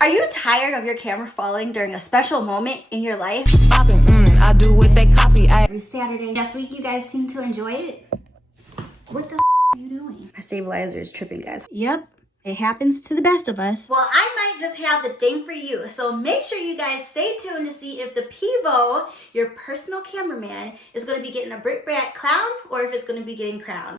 Are you tired of your camera falling during a special moment in your life? I do what they copy. Every Saturday. Last week you guys seem to enjoy it. What the are you doing? My stabilizer is tripping, guys. Yep, it happens to the best of us. Well, I might just have the thing for you. So make sure you guys stay tuned to see if the Pivo, your personal cameraman, is going to be getting a Brit Brat Crown or if it's going to be getting crowned.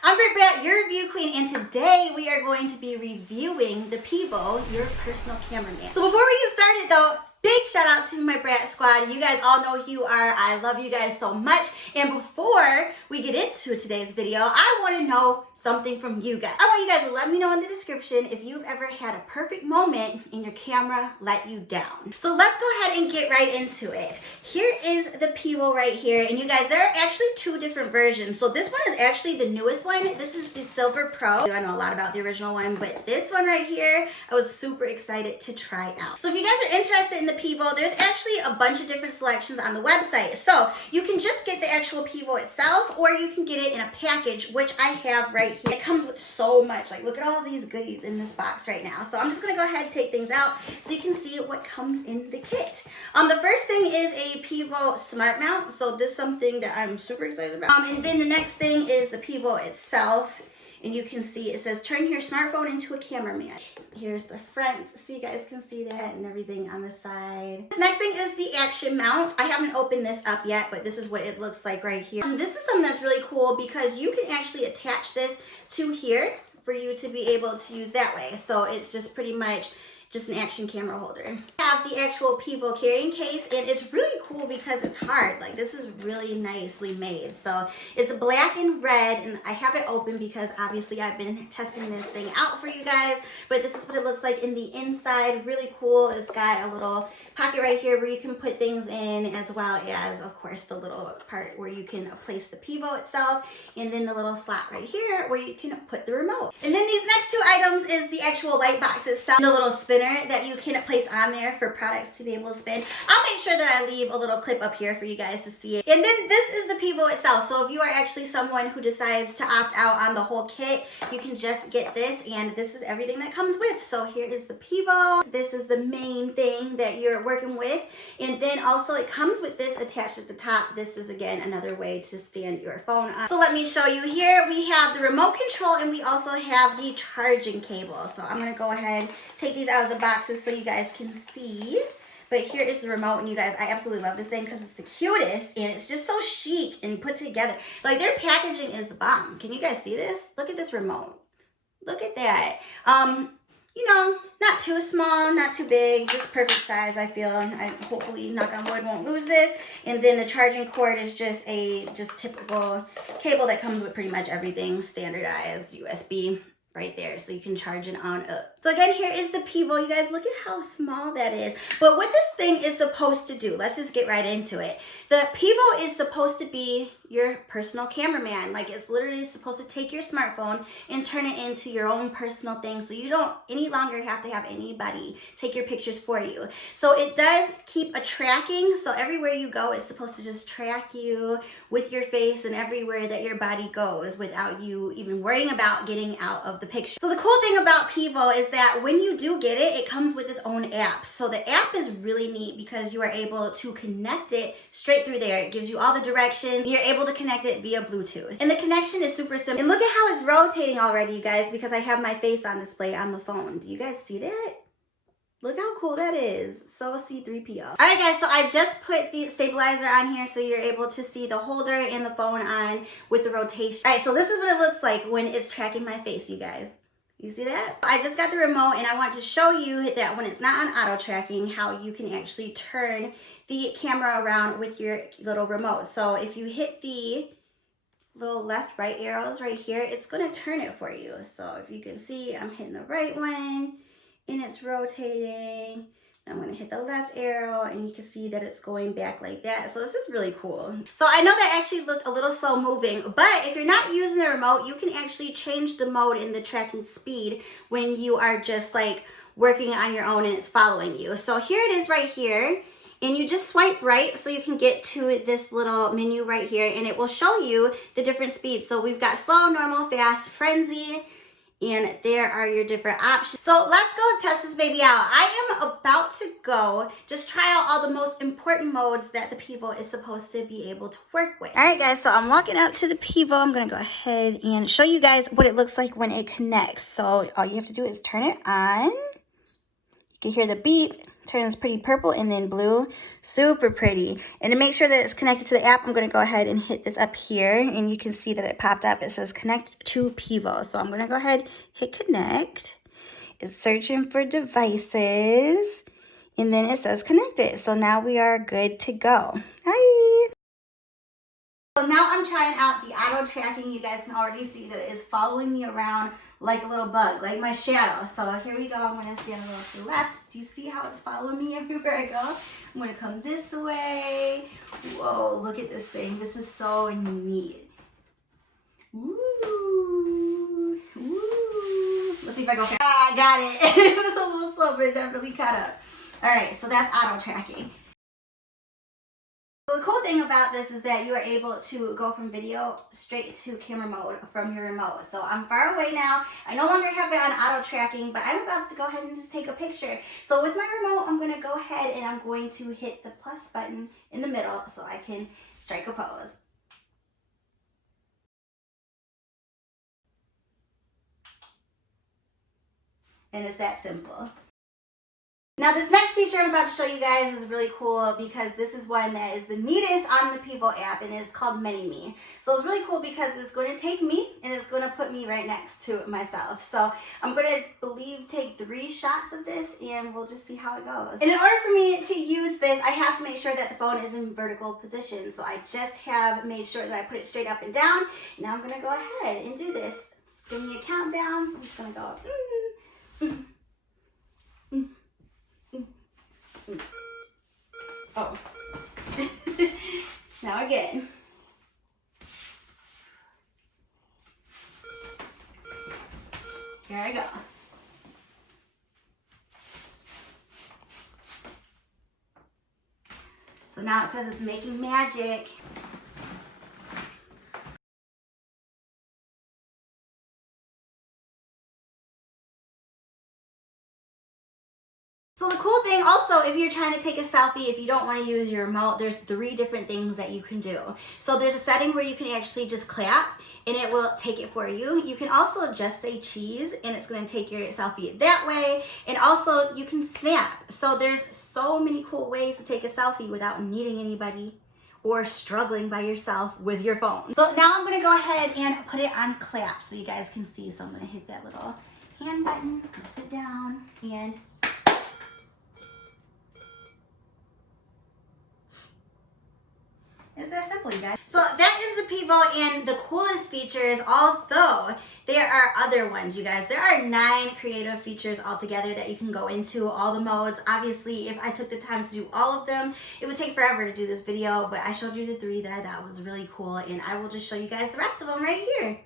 I'm Brit Brat, your review queen, and today we are going to be reviewing the Pivo, your personal cameraman. So before we get started though, big shout out to my Brat squad. You guys all know who you are. I love you guys so much. And before we get into today's video, I want to know something from you guys. I want you guys to let me know in the description if you've ever had a perfect moment and your camera let you down. So let's go ahead and get right into it. Here is the Pivo right here. And you guys, there are actually two different versions. So this one is actually the newest one. This is the Silver Pro. I know a lot about the original one, but this one right here, I was super excited to try out. So if you guys are interested in the Pivo, there's actually a bunch of different selections on the website. So you can just get the actual Pivo itself, or you can get it in a package, which I have right here. It comes with so much. Like, look at all these goodies in this box right now. So I'm just gonna go ahead and take things out so you can see what comes in the kit. The first thing is a Pivo smart mount. So this is something that I'm super excited about. And then the next thing is the Pivo itself. And you can see it says turn your smartphone into a cameraman. Here's the front so you guys can see that and everything on the side. This next thing is the action mount. I haven't opened this up yet, but this is what it looks like right here. This is something that's really cool because you can actually attach this to here for you to be able to use that way. So it's just pretty much just an action camera holder. I have the actual Pivo carrying case, and it's really cool because it's hard. Like, this is really nicely made. So it's black and red, and I have it open because obviously I've been testing this thing out for you guys, but this is what it looks like in the inside. Really cool. It's got a little pocket right here where you can put things in, as well as, of course, the little part where you can place the Pivo itself, and then the little slot right here where you can put the remote. And then these next two items is the actual light box itself, the little spinner that you can place on there for products to be able to spin. I'll make sure that I leave a little clip up here for you guys to see it. And then this is the Pivo itself. So if you are actually someone who decides to opt out on the whole kit, you can just get this, and this is everything that comes with. So here is the Pivo. This is the main thing that you're working with. And then also it comes with this attached at the top. This is again another way to stand your phone up. So let me show you here. We have the remote control, and we also have the charging cable. So I'm gonna go ahead, take these out of the boxes so you guys can see. But here is the remote, and you guys, I absolutely love this thing because it's the cutest and it's just so chic and put together. Like, their packaging is the bomb. Can you guys see this? Look at this remote. Look at that. You know, not too small, not too big, just perfect size, I feel. I hopefully, knock on wood, won't lose this. And then the charging cord is just a typical cable that comes with pretty much everything, standardized USB right there, so you can charge it on up. So again, here is the Pivo. You guys, look at how small that is. But what this thing is supposed to do, let's just get right into it. The Pivo is supposed to be your personal cameraman. Like, it's literally supposed to take your smartphone and turn it into your own personal thing, so you don't any longer have to have anybody take your pictures for you. So it does keep a tracking, so everywhere you go, it's supposed to just track you with your face and everywhere that your body goes without you even worrying about getting out of the picture. So the cool thing about Pivo is that when you do get it, it comes with its own app. So the app is really neat because you are able to connect it straight through there. It gives you all the directions. You're able to connect it via Bluetooth. And the connection is super simple. And look at how it's rotating already, you guys, because I have my face on display on the phone. Do you guys see that? Look how cool that is. So C3PO. All right, guys, so I just put the stabilizer on here so you're able to see the holder and the phone on with the rotation. All right, so this is what it looks like when it's tracking my face, you guys. You see that? I just got the remote, and I want to show you that when it's not on auto tracking, how you can actually turn the camera around with your little remote. So if you hit the little left right arrows right here, it's going to turn it for you. So if you can see, I'm hitting the right one and it's rotating. I'm going to hit the left arrow, and you can see that it's going back like that. So this is really cool. So I know that actually looked a little slow moving, but if you're not using the remote, you can actually change the mode in the tracking speed when you are just like working on your own and it's following you. So here it is right here. and you just swipe right so you can get to this little menu right here, and it will show you the different speeds. So we've got slow, normal, fast, frenzy, and there are your different options. So let's go test this baby out. I am about to go just try out all the most important modes that the Pivo is supposed to be able to work with. All right, guys, so I'm walking up to the Pivo. I'm gonna go ahead and show you guys what it looks like when it connects. So all you have to do is turn it on. You can hear the beep, turns pretty purple and then blue, super pretty. And to make sure that it's connected to the app, I'm gonna go ahead and hit this up here, and you can see that it popped up. It says connect to Pivo. So I'm gonna go ahead, hit connect. It's searching for devices, and then it says connected. So now we are good to go. Hi. So now I'm trying out the auto tracking. You guys can already see that it is following me around like a little bug, like my shadow. So here we go. I'm going to stand a little to the left. Do you see how it's following me everywhere I go? I'm going to come this way. Whoa, look at this thing. This is so neat. Ooh, ooh. Let's see if I go fast. Ah, I got it. It was a little slow, but it definitely caught up. All right, so that's auto tracking. So the cool thing about this is that you are able to go from video straight to camera mode from your remote. So I'm far away now. I no longer have it on auto tracking, but I'm about to go ahead and just take a picture. So with my remote, I'm going to go ahead and I'm going to hit the plus button in the middle so I can strike a pose. And it's that simple. Now this next feature I'm about to show you guys is really cool because this is one that is the neatest on the Pivo app, and it's called Mini-Me. So it's really cool because it's going to take me and it's going to put me right next to myself. So I'm going to take 3 shots of this and we'll just see how it goes. And in order for me to use this, I have to make sure that the phone is in vertical position. So I just have made sure that I put it straight up and down. Now I'm going to go ahead and do this. Just give me a countdown. So I'm just going to go. Oh. Now again. Here I go. So now it says it's making magic. So the cool thing also, if you're trying to take a selfie, if you don't want to use your remote, there's 3 different things that you can do. So there's a setting where you can actually just clap and it will take it for you. You can also just say cheese and it's going to take your selfie that way. And also you can snap. So there's so many cool ways to take a selfie without needing anybody or struggling by yourself with your phone. So now I'm going to go ahead and put it on clap so you guys can see. So I'm going to hit that little hand button, sit down, and it's that simple, you guys. So that is the Pivo, and the coolest features, although there are other ones, you guys. There are 9 creative features altogether that you can go into, all the modes. Obviously, if I took the time to do all of them, it would take forever to do this video, but I showed you the 3 that I thought was really cool, and I will just show you guys the rest of them right here.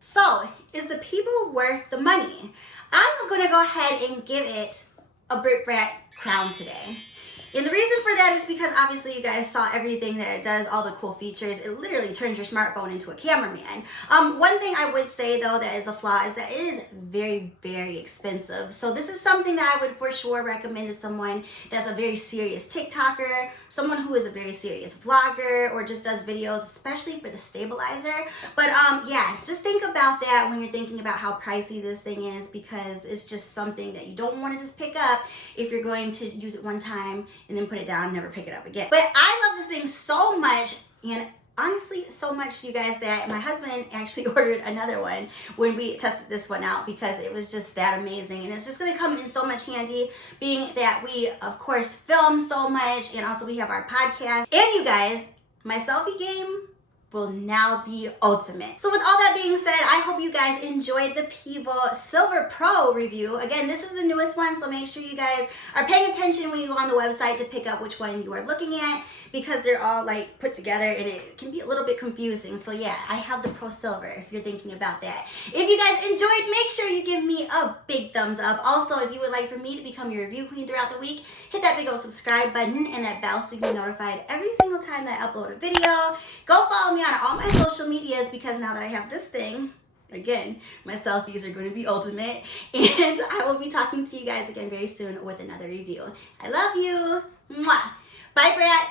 So, is the Pivo worth the money? I'm gonna go ahead and give it a Brit Brat Crown today. And the reason for that is because obviously you guys saw everything that it does, all the cool features. It literally turns your smartphone into a cameraman. One thing I would say though that is a flaw is that it is very, very expensive. So this is something that I would for sure recommend to someone that's a very serious TikToker, someone who is a very serious vlogger, or just does videos, especially for the stabilizer. But yeah, just think about that when you're thinking about how pricey this thing is, because it's just something that you don't want to just pick up if you're going to use it one time and then put it down and never pick it up again. But I love this thing so much, and honestly so much, you guys, that my husband actually ordered another one when we tested this one out because it was just that amazing. And it's just going to come in so much handy, being that we of course film so much, and also we have our podcast. And you guys, my selfie game will now be ultimate. So with all that being said, I hope you guys enjoyed the Pivo Silver Pro review. Again, this is the newest one, so make sure you guys are paying attention when you go on the website to pick up which one you are looking at, because they're all like put together and it can be a little bit confusing. So yeah, I have the Pro Silver if you're thinking about that. If you guys enjoyed, make sure you give me a big thumbs up. Also, if you would like for me to become your review queen throughout the week, hit that big old subscribe button and that bell so you can be notified every single time that I upload a video. Go follow me on all my social medias because now that I have this thing, again, my selfies are going to be ultimate. And I will be talking to you guys again very soon with another review. I love you. Mwah. Bye, Brats.